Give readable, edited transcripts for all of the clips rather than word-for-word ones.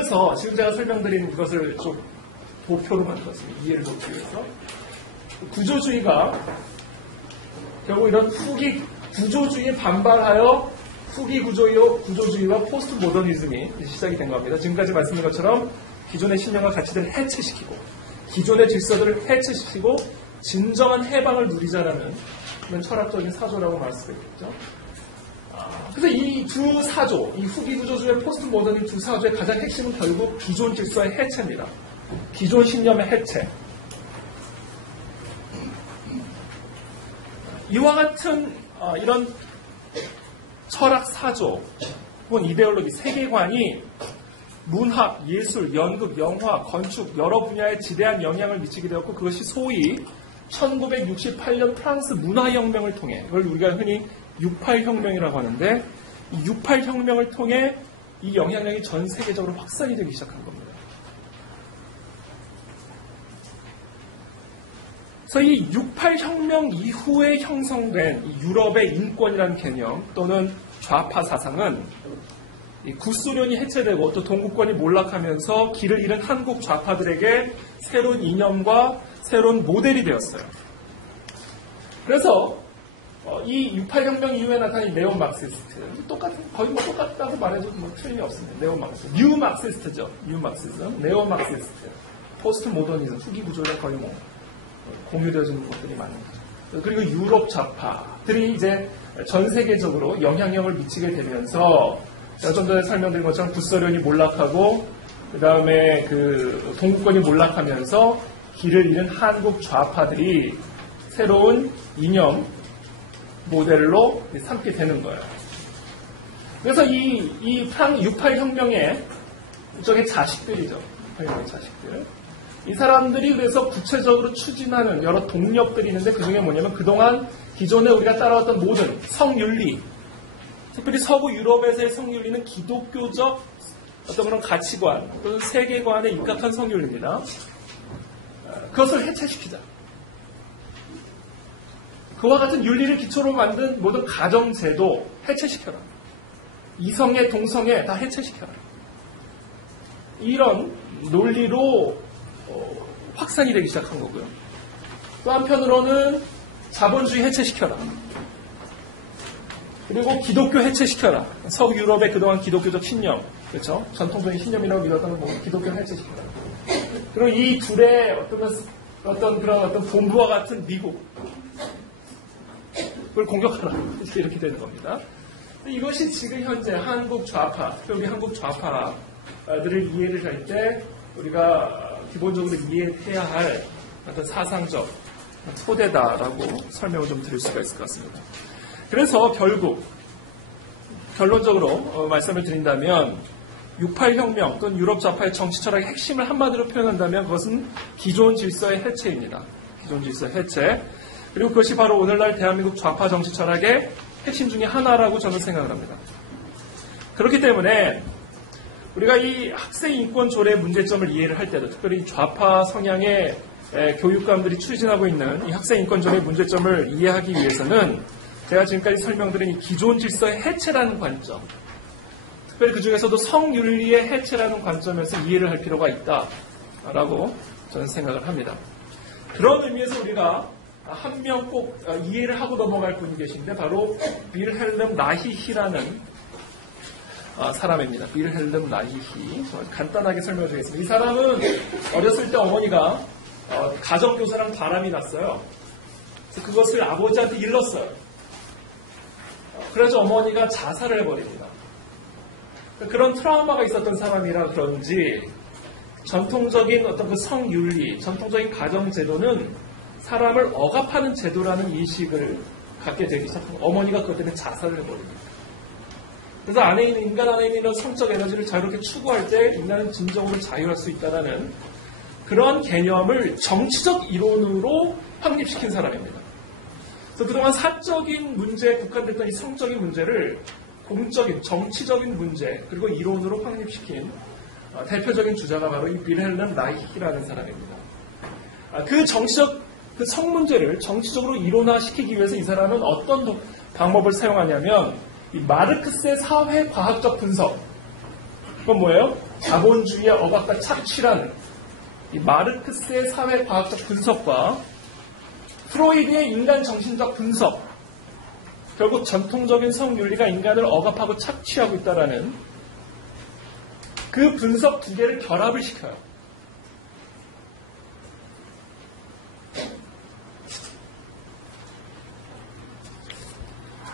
그래서 지금 제가 설명드린 것을 좀 도표로 만들었습니다. 이해를 돕기 위해서. 구조주의가 결국 이런 후기 구조주의에 반발하여 후기 구조주의와 포스트 모더니즘이 시작이 된 겁니다. 지금까지 말씀드린 것처럼 기존의 신념과 가치들을 해체시키고 기존의 질서들을 해체시키고 진정한 해방을 누리자라는 그런 철학적인 사조라고 말할 수가 있겠죠. 그래서 이 두 사조, 이 후기 구조주의 포스트 모더니즘 두 사조의 가장 핵심은 결국 기존 질서의 해체입니다. 기존 신념의 해체. 이와 같은 이런 철학 사조 혹은 이데올로기, 세계관이 문학, 예술, 연극, 영화, 건축 여러 분야에 지대한 영향을 미치게 되었고 그것이 소위 1968년 프랑스 문화혁명을 통해 이걸 우리가 흔히 68혁명이라고 하는데 이 68혁명을 통해 이 영향력이 전 세계적으로 확산이 되기 시작한 겁니다. 그래서 이 68혁명 이후에 형성된 이 유럽의 인권이라는 개념 또는 좌파 사상은 이 구소련이 해체되고 또 동구권이 몰락하면서 길을 잃은 한국 좌파들에게 새로운 이념과 새로운 모델이 되었어요. 그래서 이 68혁명 이후에 나타난 네오 막시스트 거의 똑같다고 말해도 틀림이 없습니다. 네오 막시스트, 뉴 막시스트죠. 뉴 막시즘, 네오 막시스트, 포스트 모더니즘, 후기 구조에 거의 공유되어지는 것들이 많은 거죠. 그리고 유럽 좌파들이 이제 전 세계적으로 영향력을 미치게 되면서 좀 전에 설명드린 것처럼 구소련이 몰락하고 그 다음에 그 동구권이 몰락하면서 길을 잃은 한국 좌파들이 새로운 이념 모델로 삼게 되는 거예요. 그래서 이 68혁명의 일종의 자식들이죠. 68혁명의 자식들. 이 사람들이 그래서 구체적으로 추진하는 여러 동력들이 있는데 그 중에 뭐냐면 그동안 기존에 우리가 따라왔던 모든 성윤리, 특별히 서구 유럽에서의 성윤리는 기독교적 어떤 그런 가치관 또는 세계관에 입각한 성윤리입니다. 그것을 해체시키자. 그와 같은 윤리를 기초로 만든 모든 가정제도 해체시켜라. 이성애, 동성애 다 해체시켜라. 이런 논리로 확산이 되기 시작한 거고요. 또 한편으로는 자본주의 해체시켜라. 그리고 기독교 해체시켜라. 서구 유럽의 그동안 기독교적 신념, 그렇죠? 전통적인 신념이라고 믿었던 기독교 해체시켜라. 그리고 이 둘의 어떤 본부와 같은 미국, 그걸 공격하라. 이렇게 되는 겁니다. 이것이 지금 현재 한국 좌파, 특별히 한국 좌파들을 이해를 할 때 우리가 기본적으로 이해해야 할 어떤 사상적 토대다라고 설명을 좀 드릴 수가 있을 것 같습니다. 그래서 결론적으로 말씀을 드린다면 68혁명 또는 유럽 좌파의 정치 철학의 핵심을 한마디로 표현한다면 그것은 기존 질서의 해체입니다. 기존 질서의 해체. 그리고 그것이 바로 오늘날 대한민국 좌파 정치 철학의 핵심 중에 하나라고 저는 생각을 합니다. 그렇기 때문에 우리가 이 학생 인권 조례의 문제점을 이해를 할 때도 특별히 좌파 성향의 교육감들이 추진하고 있는 이 학생 인권 조례의 문제점을 이해하기 위해서는 제가 지금까지 설명드린 이 기존 질서의 해체라는 관점, 특별히 그 중에서도 성윤리의 해체라는 관점에서 이해를 할 필요가 있다라고 저는 생각을 합니다. 그런 의미에서 우리가 한 명 꼭 이해를 하고 넘어갈 분이 계신데 바로 빌헬름 라히히라는 사람입니다. 빌헬름 라히히. 간단하게 설명해 드리겠습니다. 이 사람은 어렸을 때 어머니가 가정교사랑 바람이 났어요. 그래서 그것을 아버지한테 일렀어요. 그래서 어머니가 자살을 해버립니다. 그런 트라우마가 있었던 사람이라 그런지 전통적인 어떤 그 성윤리, 전통적인 가정제도는 사람을 억압하는 제도라는 인식을 갖게 되기 시작하고 어머니가 그것 때문에 자살을 해버립니다. 그래서 인간 안에 있는 이런 성적 에너지를 자유롭게 추구할 때 인간은 진정으로 자유할 수 있다는 그런 개념을 정치적 이론으로 확립시킨 사람입니다. 그래서 그동안 사적인 문제에 국한됐던 이 성적인 문제를 공적인, 정치적인 문제 그리고 이론으로 확립시킨 대표적인 주자가 바로 이 빌헬름 라히히라는 사람입니다. 그 성문제를 정치적으로 이론화시키기 위해서 이 사람은 어떤 방법을 사용하냐면 이 마르크스의 사회과학적 분석. 그건 뭐예요? 자본주의의 억압과 착취란 이 마르크스의 사회과학적 분석과 프로이드의 인간 정신적 분석, 결국 전통적인 성윤리가 인간을 억압하고 착취하고 있다라는 그 분석 두 개를 결합을 시켜요.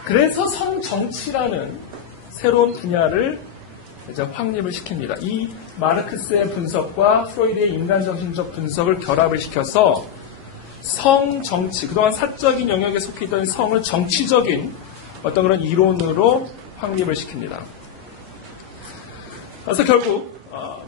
그래서 성정치라는 새로운 분야를 이제 확립을 시킵니다. 이 마르크스의 분석과 프로이드의 인간정신적 분석을 결합을 시켜서 성정치, 그동안 사적인 영역에 속해 있던 성을 정치적인 어떤 그런 이론으로 확립을 시킵니다. 그래서 결국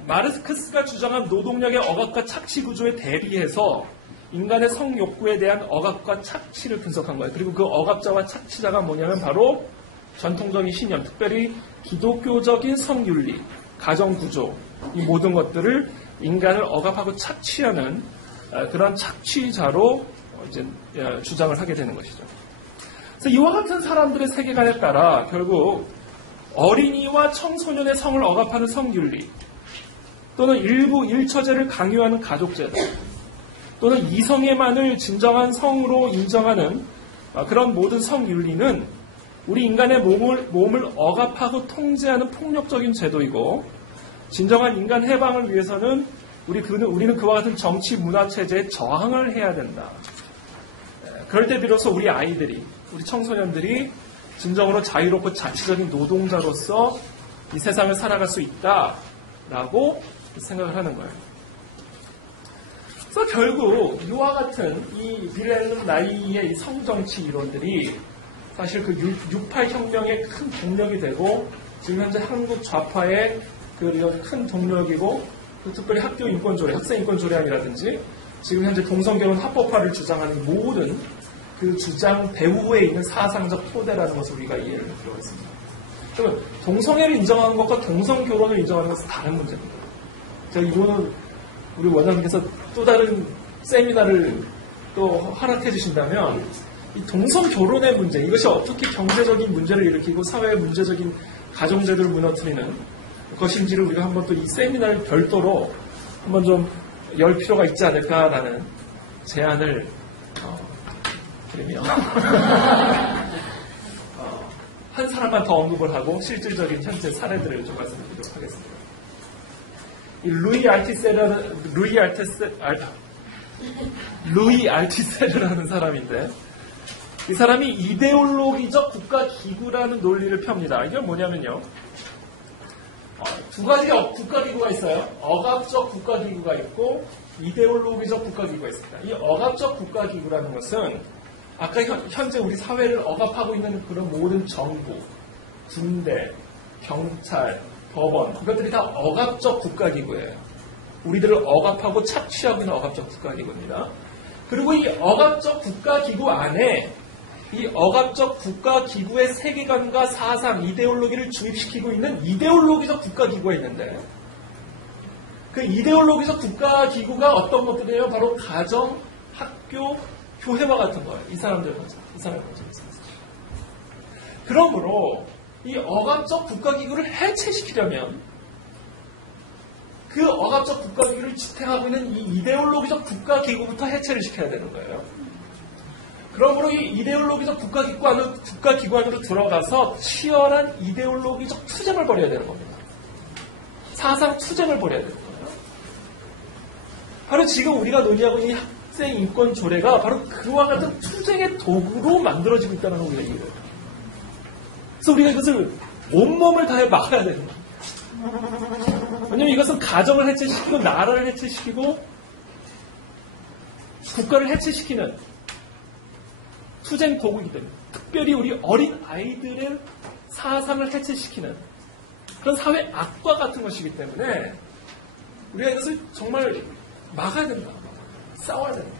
마르크스가 주장한 노동력의 억압과 착취 구조에 대비해서 인간의 성욕구에 대한 억압과 착취를 분석한 거예요. 그리고 그 억압자와 착취자가 뭐냐면 바로 전통적인 신념, 특별히 기독교적인 성윤리, 가정구조, 이 모든 것들을 인간을 억압하고 착취하는 그런 착취자로 이제 주장을 하게 되는 것이죠. 그래서 이와 같은 사람들의 세계관에 따라 결국 어린이와 청소년의 성을 억압하는 성윤리, 또는 일부 일처제를 강요하는 가족제도, 또는 이성애만을 진정한 성으로 인정하는 그런 모든 성윤리는 우리 인간의 몸을 억압하고 통제하는 폭력적인 제도이고, 진정한 인간 해방을 위해서는 우리는 그와 같은 정치 문화 체제에 저항을 해야 된다. 그럴 때 비로소 우리 아이들이, 우리 청소년들이 진정으로 자유롭고 자치적인 노동자로서 이 세상을 살아갈 수 있다라고 생각을 하는 거예요. 그래서 결국 이와 같은 이 빌헬름 라이의 성정치 이론들이 사실 그 68 혁명의 큰 동력이 되고, 지금 현재 한국 좌파의 그 큰 동력이고, 특별히 학교 인권 조례, 학생 인권 조례안이라든지 지금 현재 동성결혼 합법화를 주장하는 모든 그 주장 배후에 있는 사상적 토대라는 것을 우리가 이해를 필요가 있습니다. 그러면 동성애를 인정하는 것과 동성결혼을 인정하는 것은 다른 문제입니다. 제가 이거는 우리 원장님께서 또 다른 세미나를 또 허락해 주신다면 이 동성결혼의 문제, 이것이 어떻게 경제적인 문제를 일으키고 사회의 문제적인 가정제도를 무너뜨리는 것인지를 우리가 한번 또 이 세미나를 별도로 한번 좀 열 필요가 있지 않을까라는 제안을 드리며 한 사람만 더 언급을 하고 실질적인 현재 사례들을 좀 말씀드리도록 하겠습니다. 이 루이 알티세르라는 사람인데, 이 사람이 이데올로기적 국가기구라는 논리를 펴니다. 이게 뭐냐면요, 두 가지 국가기구가 있어요. 억압적 국가기구가 있고 이데올로기적 국가기구가 있습니다. 이 억압적 국가기구라는 것은 아까 현재 우리 사회를 억압하고 있는 그런 모든 정부, 군대, 경찰, 법원, 그것들이 다 억압적 국가기구예요. 우리들을 억압하고 착취하고 있는 억압적 국가기구입니다. 그리고 이 억압적 국가기구 안에 이 억압적 국가기구의 세계관과 사상, 이데올로기를 주입시키고 있는 이데올로기적 국가기구가 있는데, 그 이데올로기적 국가기구가 어떤 것들이에요? 바로 가정, 학교, 교회와 같은 거예요. 이 사람들 거죠. 그러므로 이 억압적 국가기구를 해체시키려면 그 억압적 국가기구를 지탱하고 있는 이 이데올로기적 국가기구부터 해체를 시켜야 되는 거예요. 그러므로 이 이데올로기적 국가기구 안으로 들어가서 치열한 이데올로기적 투쟁을 벌여야 되는 겁니다. 사상 투쟁을 벌여야 되는 거예요. 바로 지금 우리가 논의하고 있는 학생 인권 조례가 바로 그와 같은 투쟁의 도구로 만들어지고 있다는 걸 우리가 이해해요. 그래서 우리가 이것을 온몸을 다해 막아야 되는 거예요. 왜냐하면 이것은 가정을 해체시키고 나라를 해체시키고 국가를 해체시키는 투쟁 도구이기 때문에, 특별히 우리 어린 아이들의 사상을 해체시키는 그런 사회 악과 같은 것이기 때문에 우리가 이것을 정말 막아야 된다. 싸워야 된다.